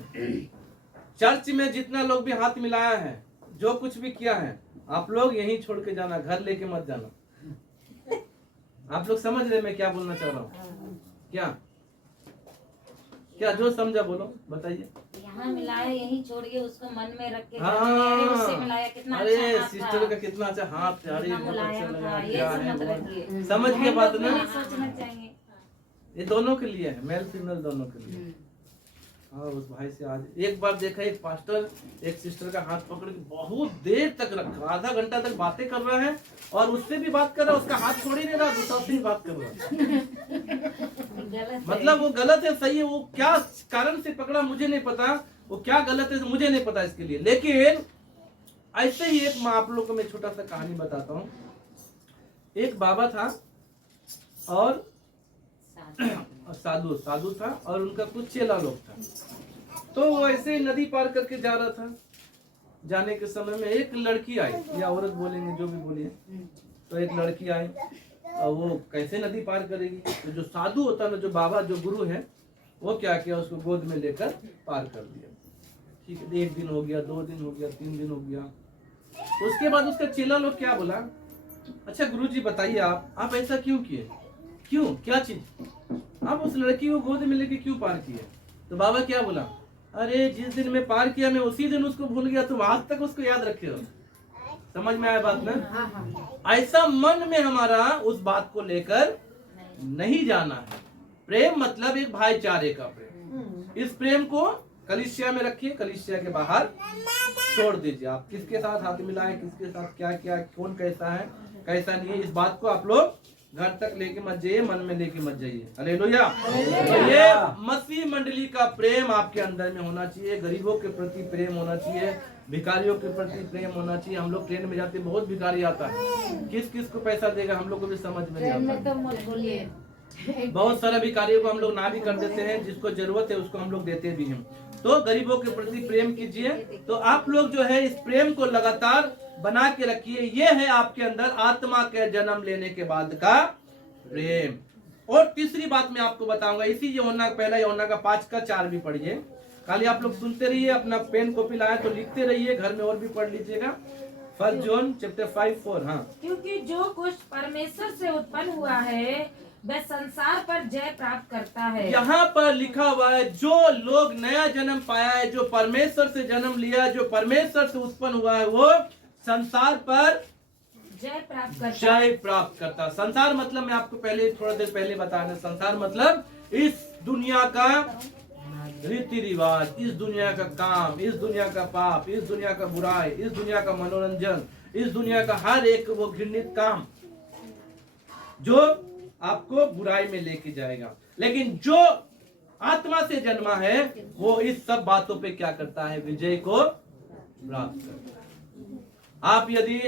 चर्च में जितना लोग भी हाथ मिलाया है, जो कुछ भी किया है, आप लोग यहीं छोड़ के जाना, घर लेके मत जाना। आप लोग समझ रहे मैं क्या बोलना चाह रहा हूँ? क्या क्या जो समझा बोलो, बताइए। यहाँ मिलाया यही छोड़िए, उसको मन में रख के हाँ, उससे मिलाया कितना अरे अच्छा हाथ सिस्टर था, का कितना अच्छा हाथ था, अरे कितना बहुत अच्छा मुलायम लगा, था, ये क्या सब है मत वो। रखिए। समझ गए बात ना? नहीं सोचना चाहिए। ये दोनों के लिए है, मेल फीमेल दोनों के लिए। हाँ, उस भाई से आज एक बार देखा, एक पास्टर एक सिस्टर का हाथ पकड़ के बहुत देर तक रखा, आधा घंटा तक बातें कर रहा है, और उससे भी बात कर रहा है, उसका हाथ छोड़ ही नहीं रहा, दूसरा से ही बात कर रहा है। मतलब वो गलत है, सही है, वो क्या कारण से पकड़ा मुझे नहीं पता, वो क्या गलत है मुझे नहीं पता इसके लिए। लेकिन ऐसे ही एक, मैं आप लोगों को मैं छोटा सा कहानी बताता हूँ। एक बाबा था और साधु था, और उनका कुछ चेला लोग था। तो वो ऐसे नदी पार करके जा रहा था। जाने के समय में एक लड़की आई, या औरत बोलेंगे जो भी बोलिए, तो एक लड़की आई, और वो कैसे नदी पार करेगी? तो जो साधु होता ना, जो बाबा जो गुरु है, वो क्या किया, उसको गोद में लेकर पार कर दिया। ठीक है, 1 दिन हो गया, 2 दिन हो गया, 3 दिन हो गया। उसके बाद उसका चेला लोग क्या बोला, अच्छा गुरुजी बताइए आप ऐसा क्यों किए, क्यों, क्या चीज, आप उस लड़की को गोद में लेके क्यों पार किए? तो बाबा क्या बोला, अरे जिस दिन मैं पार किया, मैं उसी दिन उसको भूल गया, तुम आज तक उसको याद रखे हो। समझ में आया बात ना? ऐसा मन में हमारा उस बात को लेकर नहीं जाना है। प्रेम मतलब एक भाईचारे का प्रेम। इस प्रेम को कलीसिया में रखिए, कलीसिया के बाहर छोड़ दीजिए। आप किसके साथ हाथ मिलाएं, किसके साथ क्या क्या, कौन कैसा है कैसा नहीं है, इस बात को आप लोग घर तक लेके मत जाइए, मन में लेके मत जाइए। हालेलुया। तो ये मसीह मंडली का प्रेम आपके अंदर में होना चाहिए। गरीबों के प्रति प्रेम होना चाहिए, भिखारियों के प्रति प्रेम होना चाहिए। हम लोग ट्रेन में जाते बहुत भिखारी आता है, किस किस को पैसा देगा हम लोग को भी समझ में नहीं आता। तो मत बोलिए। बहुत सारे भिखारियों को हम लोग ना भी कर देते हैं, जिसको जरूरत है उसको हम लोग देते भी हैं। तो गरीबों के प्रति प्रेम कीजिए। तो आप लोग जो है इस प्रेम को लगातार बना के रखिए। ये है आपके अंदर आत्मा के जन्म लेने के बाद का प्रेम। और तीसरी बात मैं आपको बताऊंगा, इसी यूहन्ना पहला यूहन्ना का 5 का 4 भी पढ़िए। खाली आप लोग सुनते रहिए, अपना पेन कॉपी लाए तो लिखते रहिए, घर में और भी पढ़ लीजिएगा। 1 जॉन चैप्टर 5:4। हाँ, क्योंकि जो कुछ परमेश्वर से उत्पन्न हुआ है वह संसार पर जय प्राप्त करता है। यहाँ पर लिखा हुआ है, जो लोग नया जन्म पाया है, जो परमेश्वर से जन्म लिया है, जो परमेश्वर से उत्पन्न हुआ है, वो संसार पर जय प्राप्त करता है। जय प्राप्त करता। संसार मतलब मैं आपको पहले थोड़ा देर पहले बताया, संसार मतलब इस दुनिया का रीति रिवाज, इस दुनिया का काम, इस दुनिया का पाप, इस दुनिया का बुराई, इस दुनिया का मनोरंजन, इस दुनिया का हर एक वो घृणित काम जो आपको बुराई में लेके जाएगा। लेकिन जो आत्मा से जन्मा है वो इस सब बातों पे क्या करता है, विजय को प्राप्त करता है। आप यदि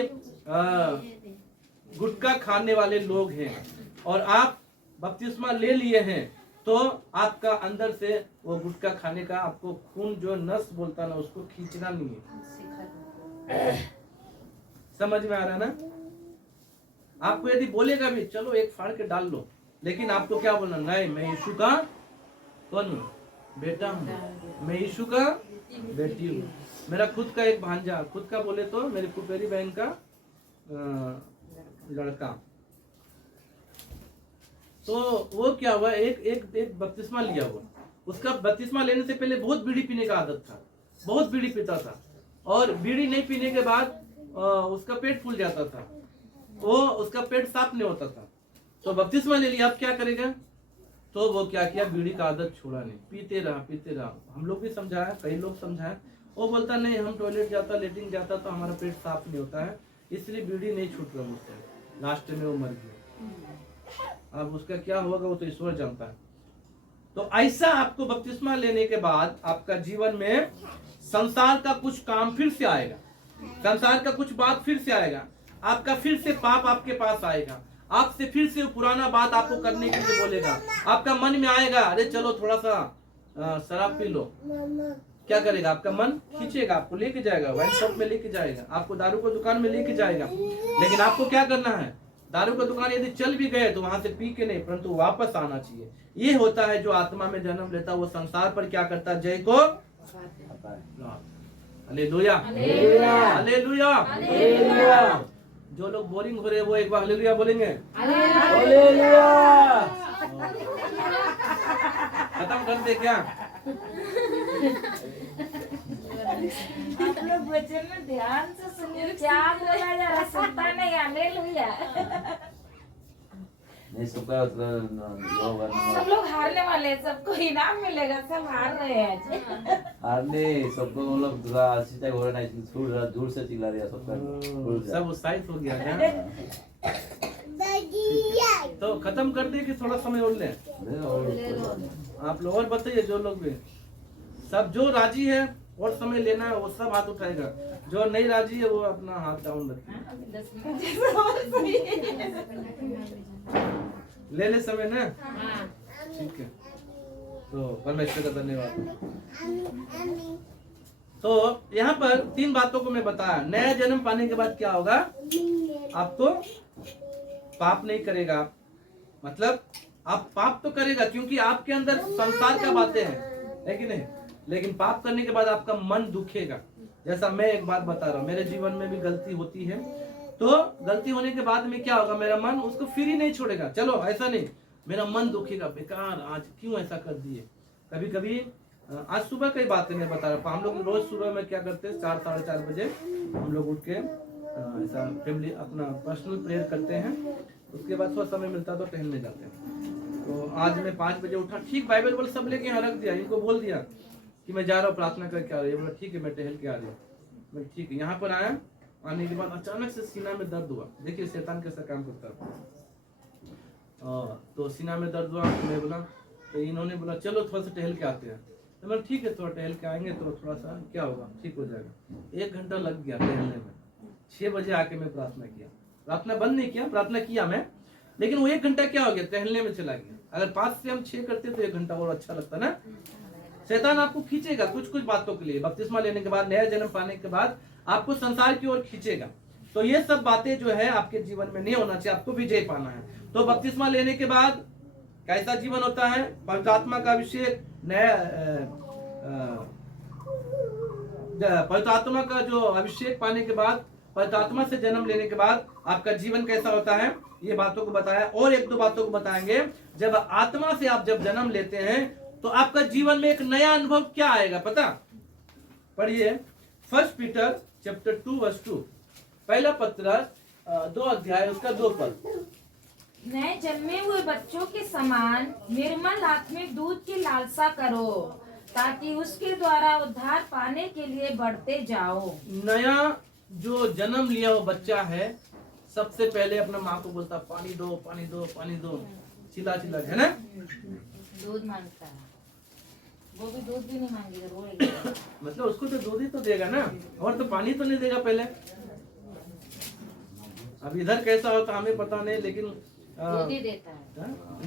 गुटखा खाने वाले लोग हैं और आप बपतिस्मा ले लिए हैं, तो आपका अंदर से वो गुटखा खाने का आपको खून जो नस बोलता ना, उसको खींचना नहीं है। समझ में आ रहा है ना? आपको यदि बोलेगा भी चलो एक फाड़ के डाल लो, लेकिन आपको क्या बोलना, नहीं मैं यीशु का कौन हूँ, बेटा हूँ, मैं यीशु का बेटी हूँ। मेरा खुद का एक भांजा, खुद का बोले तो मेरी फुफेरी बहन का लड़का, तो वो क्या हुआ, एक बपतिस्मा लिया हुआ। उसका बपतिस्मा लेने से पहले बहुत बीड़ी पीने का आदत था, बहुत बीड़ी पीता था, और बीड़ी नहीं पीने के बाद उसका पेट फूल जाता था, वो उसका पेट साफ नहीं होता था। तो बपतिस्मा ले लिया, अब क्या करेगा? तो वो क्या किया, बीड़ी का आदत छोड़ा नहीं, पीते रहा। हम लोग भी समझाया, कई लोग समझाए, वो बोलता नहीं हम टॉयलेट जाता, लेटिंग जाता तो हमारा पेट साफ नहीं होता है, इसलिए बीड़ी नहीं छूट रहा मुझसे। लास्ट में वो मर गया। अब उसका क्या होगा वो तो ईश्वर जानता है। तो ऐसा आपको बपतिस्मा लेने के बाद आपका जीवन में संसार का कुछ काम फिर से आएगा। संसार का कुछ बात फिर से आएगा, आपका फिर से पाप आपके पास आएगा, आपसे फिर से पुराना बात आपको करने के लिए बोलेगा, आपका मन में आएगा अरे चलो थोड़ा सा शराब पी लो। क्या करेगा? आपका मन खींचेगा, आपको लेके जाएगा, वाइन शॉप में लेके जाएगा, आपको दारू को दुकान में लेके जाएगा। लेकिन आपको क्या करना है? दारू का दुकान यदि चल भी गए तो वहां से पी के नहीं, परंतु वापस आना चाहिए। ये होता है जो आत्मा में जन्म लेता है, वो संसार पर क्या करता है? जय को हालेलुया, हालेलुया, हालेलुया। जो लोग बोरिंग हो रहे हैं वो एक बार हालेलुया बोलेंगे। खत्म कर दे क्या? आप लोग वचन में ध्यान से सुनिए, क्या बोला जा रहा है, सुनता नहीं। हालेलुया। नहीं सबका सब लोग हारने वाले हैं, सबको इनाम मिलेगा, सब हार रहे हैं आज। हारने सबको मतलब दूसरा सीधा हो रहा है, दूर से चिल्ला रहा सबका, सब उत्साहित हो गया क्या? तो खत्म कर दे कि थोड़ा समय और ले? आप लोग और बताइए, जो लोग भी सब जो राजी है और समय लेना है वो सब हाथ उठाएगा, जो नहीं राजी है वो अपना हाथ डाउन रखे। ले समय ना, ठीक है। तो परमेश्वर का धन्यवाद। तो यहाँ पर 3 बातों को मैं बताया। नया जन्म पाने के बाद क्या होगा? आपको पाप नहीं करेगा, मतलब आप पाप तो करेगा क्योंकि आपके अंदर संसार का बातें हैं, है कि नहीं? लेकिन पाप करने के बाद आपका मन दुखेगा। जैसा मैं एक बात बता रहा हूँ, मेरे जीवन में भी गलती होती है, तो गलती होने के बाद में क्या होगा? मेरा मन उसको फिर ही नहीं छोड़ेगा। चलो ऐसा नहीं, मेरा मन दुखेगा, बेकार आज क्यों ऐसा कर दिए। कभी कभी आज सुबह कई बातें मैं बता रहा हूँ, हम लोग रोज सुबह में क्या करते हैं, 4 साढ़े 4 बजे हम लोग उठ के ऐसा फैमिली अपना पर्सनल प्रेयर करते हैं। उसके बाद थोड़ा समय मिलता है तो टहलने जाते हैं। तो आज मैं 5 बजे उठा, ठीक बाइबल बोल सब लेके यहाँ रख दिया, इनको बोल दिया कि मैं जा रहा हूँ प्रार्थना करके आ रही है। बोला ठीक है मैं टहल के आ रही हूँ। मैं ठीक है। यहाँ पर आया, आने के बाद अचानक से सीना में दर्द हुआ। देखिए शैतान कैसा काम करता है। तो सीना में दर्द हुआ, तो मैं बोला, तो इन्होंने बोला चलो थोड़ा सा टहल के आते हैं। तो मैं ठीक है थोड़ा टहल के आएंगे तो थोड़ा सा क्या होगा, ठीक हो जाएगा। 1 घंटा लग गया टहलने में। 6 बजे आके मैं प्रार्थना किया, प्रार्थना बंद नहीं किया, प्रार्थना किया मैं, लेकिन वो 1 घंटा क्या हो गया, टहलने में चला गया। अगर 5 से हम 6 करते तो 1 घंटा और अच्छा लगता ना। शैतान आपको खींचेगा कुछ कुछ बातों के लिए। बपतिस्मा लेने के बाद, नया जन्म पाने के बाद आपको संसार की ओर खींचेगा। तो ये सब बातें जो है आपके जीवन में नहीं होना चाहिए, आपको विजय पाना है। तो बपतिस्मा लेने के बाद कैसा जीवन होता है? पवित्र आत्मा का अभिषेक, नया पवित्र आत्मा का जो अभिषेक पाने के बाद, पवित्र आत्मा से जन्म लेने के बाद आपका जीवन कैसा होता है, ये बातों को बताया। और 1-2 बातों को बताएंगे। जब आत्मा से आप जब जन्म लेते हैं तो आपका जीवन में एक नया अनुभव क्या आएगा पता? पढ़िए 1 पीटर चैप्टर 2 वर्स 2, पहला पत्र 2 अध्याय उसका 2 पद। नए जन्मे हुए बच्चों के समान निर्मल आत्मिक दूध की लालसा करो, ताकि उसके द्वारा उद्धार पाने के लिए बढ़ते जाओ। नया जो जन्म लिया हुआ बच्चा है, सबसे पहले अपना माँ को बोलता पानी दो पानी दो पानी दो, चिल्ला चिल्ला, है ना? दूध मांगता है, वो भी दूध भी नहीं मांगेगा, रोएगा। मतलब उसको तो दूध ही तो देगा ना, और तो पानी तो नहीं देगा पहले। अब इधर कैसा होता हमें पता नहीं, लेकिन दूध ही देता है।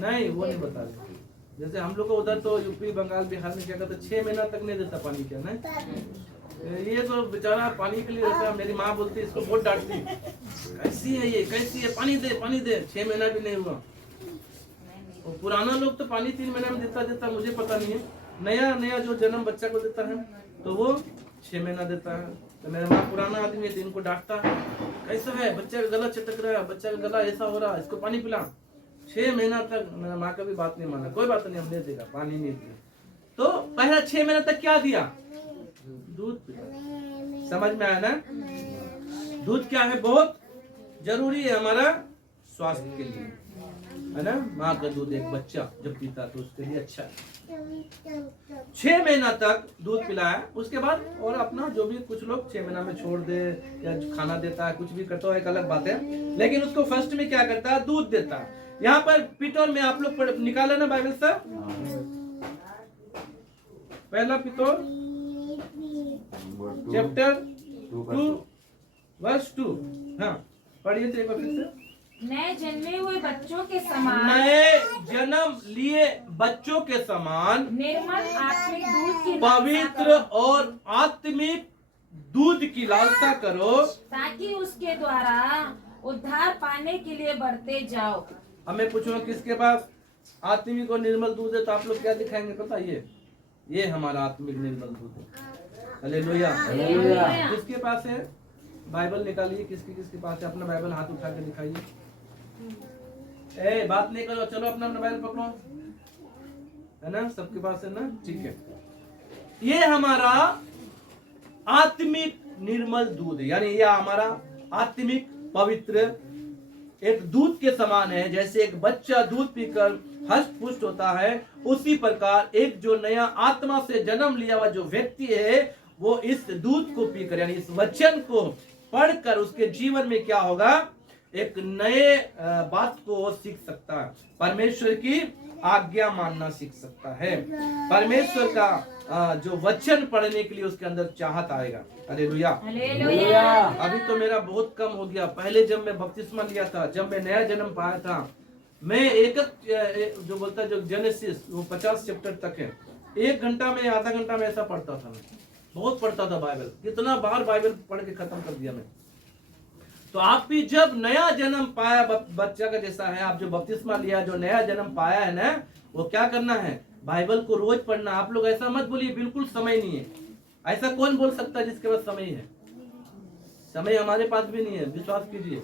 नहीं वो नहीं बता रहे। जैसे हम लोग को उधर तो यूपी बंगाल बिहार में क्या कहते, 6 महीना तक नहीं देता पानी, क्या ना? ये तो बेचारा पानी के लिए रहता है। मेरी माँ बोलती इसको बहुत डांटती, कैसी है ये, कैसी है, पानी दे। 6 महीना भी नहीं हुआ। और पुराना लोग तो पानी 3 महीना में देता मुझे पता नहीं है। नया जो जन्म बच्चा को देता है तो वो 6 महीना देता है। तो मेरा माँ पुराना आदमी है तो इनको डांटता है, कैसा है बच्चा का गला चटक रहा है, बच्चा का गला ऐसा हो रहा है, इसको पानी पिला। 6 महीना तक मेरा माँ का भी बात नहीं माना, कोई बात नहीं हम दे देगा, पानी नहीं दिया। तो पहला 6 महीना तक क्या दिया? दूध पिला। समझ में आया ना? दूध क्या है, बहुत जरूरी है हमारा स्वास्थ्य के लिए, है ना? माँ का दूध एक बच्चा जब पीता तो उसके लिए अच्छा है। 6 महीना तक दूध पिलाया, उसके बाद और अपना जो भी, कुछ लोग 6 महीना में छोड़ दे या खाना देता है, कुछ भी करता है, एक अलग बात है। लेकिन उसको फर्स्ट में क्या करता है? दूध देता है। यहाँ पर पीतोर में आप लोग निकाले ना बाइबल से, पहला पीतोर चैप्टर 2 वर्स 2। हाँ पढ़िए तो एक बार फिर से। नए जन्मे हुए बच्चों के समान नए जन्म लिए बच्चों के समान निर्मल आत्मिक दूध की पवित्र लालसा करो, और आत्मिक दूध की लालसा करो, ताकि उसके द्वारा उद्धार पाने के लिए बढ़ते जाओ। अब मैं पूछूंगा किसके पास आत्मिक और निर्मल दूध है, तो आप लोग क्या दिखाएंगे पता है? ये हमारा आत्मिक निर्मल दूध है। हालेलुया। हालेलुया। किसके पास है? बाइबल निकालिए, किसके किसके पास है? अपना बाइबल हाथ उठा के दिखाइए। ए बात नहीं करो, चलो अपना अपना बाइबल पकड़ो, है ना? सबके पास है ना? ठीक है। ये हमारा आत्मिक निर्मल दूध है, यानी ये हमारा आत्मिक पवित्र एक दूध के समान है। जैसे एक बच्चा दूध पीकर हष्ट पुष्ट होता है, उसी प्रकार एक जो नया आत्मा से जन्म लिया हुआ जो व्यक्ति है, वो इस दूध को पीकर यानी इस वचन को पढ़कर उसके जीवन में क्या होगा? एक नए बात को वो सीख सकता है, परमेश्वर की आज्ञा मानना सीख सकता है, परमेश्वर का जो वचन पढ़ने के लिए उसके अंदर चाहत आएगा। हालेलुया। हालेलुया। अभी तो मेरा बहुत कम हो गया। पहले जब मैं बपतिस्मा लिया था, जब मैं नया जन्म पाया था, मैं एक जो बोलता है जो जेनेसिस वो 50 चैप्टर तक है, 1 घंटा में आधा घंटा में ऐसा पढ़ता था। मैं बहुत पढ़ता था बाइबल, कितना बार बाइबल पढ़ के खत्म कर दिया मैं। तो आप भी जब नया जन्म पाया बच्चा का जैसा है, आप जो बपतिस्मा लिया, जो नया जन्म पाया है ना, वो क्या करना है? बाइबल को रोज पढ़ना। आप लोग ऐसा मत बोलिए बिल्कुल समय नहीं है। ऐसा कौन बोल सकता है जिसके पास समय है? समय हमारे पास भी नहीं है, विश्वास कीजिए।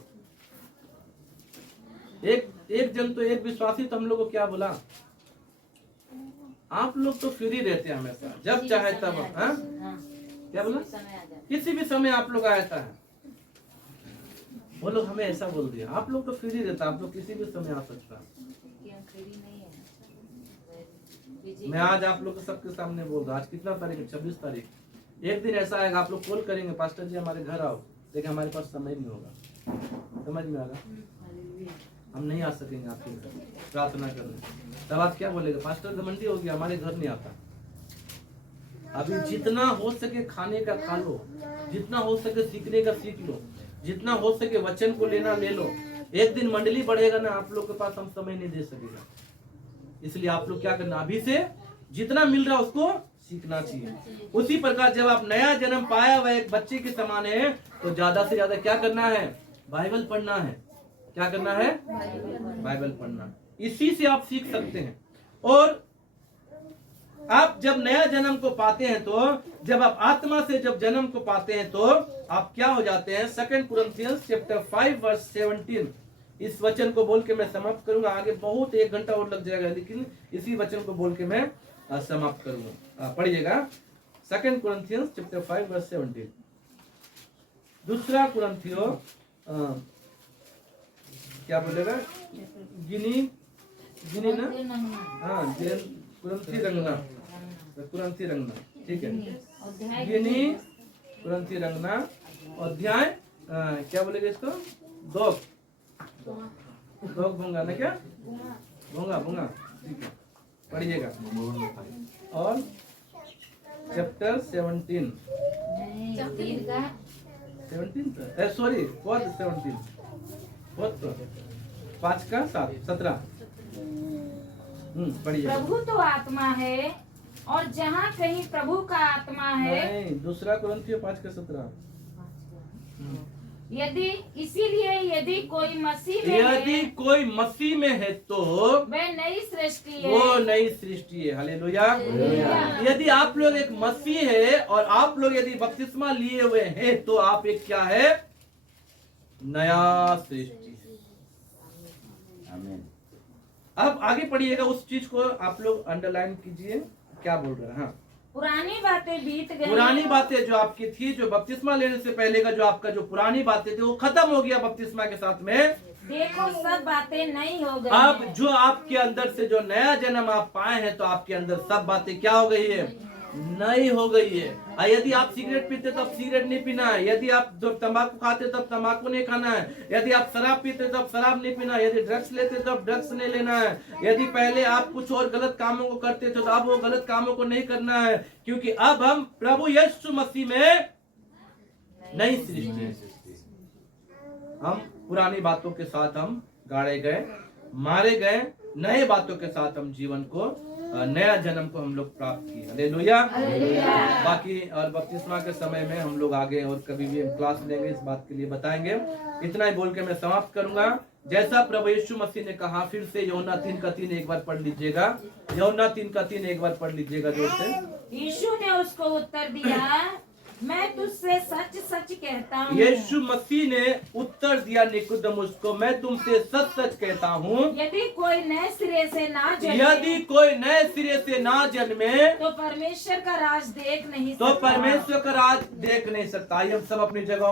एक जन तो एक विश्वासी तो हम लोग को क्या बोला, आप लोग तो फ्री रहते हैं हमेशा, जब चाहे तब। हाँ क्या बोला? किसी भी समय आप लोग आ जाता है। वो लोग हमें ऐसा बोल दिया, आप लोग तो फ्री रहता, आप लोग किसी भी समय आ सकता। मैं आज आप लोग सबके सामने बोल रहा हूँ। आज कितना तारीख है? 26 तारीख। एक दिन ऐसा आएगा आप लोग कॉल करेंगे, पास्टर जी हमारे घर आओ, लेकिन हमारे पास समय नहीं होगा। समझ में आ रहा? हम नहीं आ सकेंगे आपके घर प्रार्थना करने। तब आप क्या बोलेगा? पास्टर घमंडी हो गया, हमारे घर नहीं आता। अभी जितना हो सके खाने का खा लो, जितना हो सके सीखने का सीख लो, जितना हो सके वचन को लेना ले लो। एक दिन मंडली बढ़ेगा ना, आप लोग के पास हम समय नहीं दे सकेगा। इसलिए आप लोग क्या करना, अभी से जितना मिल रहा है उसको सीखना चाहिए। उसी प्रकार जब आप नया जन्म पाया हुआ एक बच्चे के समान है, तो ज्यादा से ज्यादा क्या करना है? बाइबल पढ़ना है। क्या करना है? बाइबल पढ़ना। इसी से आप सीख सकते हैं। और आप जब नया जन्म को पाते हैं, तो जब आप आत्मा से जब जन्म को पाते हैं, तो आप क्या हो जाते हैं? 2 कुरिन्थियंस चैप्टर 5 वर्स 17। इस वचन को बोल के मैं समाप्त करूंगा। आगे बहुत 1 घंटा और लग जाएगा, लेकिन इसी वचन को बोल के मैं समाप्त करूंगा। पढ़िएगा 2 कुरिन्थियंस चैप्टर 5 वर्स 17। दूसरा कुरिन्थियों क्या बोलेगा? गिनी ना, हाँ कुरिन्थी रंगना, ठीक है। गिनी कुरिन्थी रंगना, अध्याय क्या बोलेगा इसको? दोग भूंगा ना, क्या भूंगा, ठीक है। पढ़िएगा। और चैप्टर 17 सॉरी 5 का 17 पढ़िए। प्रभु तो आत्मा है, और जहाँ कहीं प्रभु का आत्मा है, नहीं, दूसरा कुरिन्थियों 5 का 17। यदि कोई मसीह में यदि है, कोई मसीह में है तो वह नई सृष्टि है। वो नई सृष्टि है। हालेलुया। यदि आप लोग एक मसीह है और आप लोग यदि बपतिस्मा लिए हुए हैं, तो आप एक क्या है? नया सृष्टि है। आमीन। अब आगे पढ़िएगा, उस चीज को आप लोग अंडरलाइन कीजिए, क्या बोल रहे हैं। हाँ, पुरानी बातें बीत गई, पुरानी बातें जो आपकी थी, जो बपतिस्मा लेने से पहले का जो आपका जो पुरानी बातें थी, वो खत्म हो गया बपतिस्मा के साथ में। देखो सब बातें नई हो गई अब हैं। जो आपके अंदर से जो नया जन्म आप पाए हैं, तो आपके अंदर सब बातें क्या हो गई है? नई हो गई है। और यदि आप सिगरेट पीते तब सिगरेट नहीं पीना है, यदि आप जब तंबाकू खाते तब तंबाकू नहीं खाना है, यदि आप शराब पीते तब शराब नहीं पीना है, यदि ड्रग्स लेते तब ड्रग्स नहीं लेना है, यदि पहले आप कुछ और गलत कामों को करते थे तो अब वो गलत कामों को नहीं करना है, क्योंकि अब हम प्रभु यीशु मसीह में नई सृष्टि है। हम पुरानी बातों के साथ हम गाड़े गए, मारे गए, नए बातों के साथ हम जीवन को नया जन्म को हम लोग प्राप्त किए। हालेलुया। बाकी और बपतिस्मा के समय में हम लोग आगे और कभी भी हम क्लास लेंगे, इस बात के लिए बताएंगे। इतना ही बोल के मैं समाप्त करूंगा। जैसा प्रभु यीशु मसीह ने कहा, फिर से यूहन्ना 3:3 एक बार पढ़ लीजिएगा। यूहन्ना 3:3 एक बार पढ़ लीजिएगा जोर से। यीशु ने उसको उत्तर दिया, मैं तुझसे सच सच कहता हूँ। यीशु मसीह ने उत्तर दिया निकोदेमुस को, मैं तुमसे सच सच कहता हूँ, यदि कोई नए सिरे से ना जन्मे, यदि कोई नए सिरे से ना जन्मे तो परमेश्वर का राज देख नहीं तो सकता। परमेश्वर का राज देख नहीं सकता। आइए हम सब अपनी जगह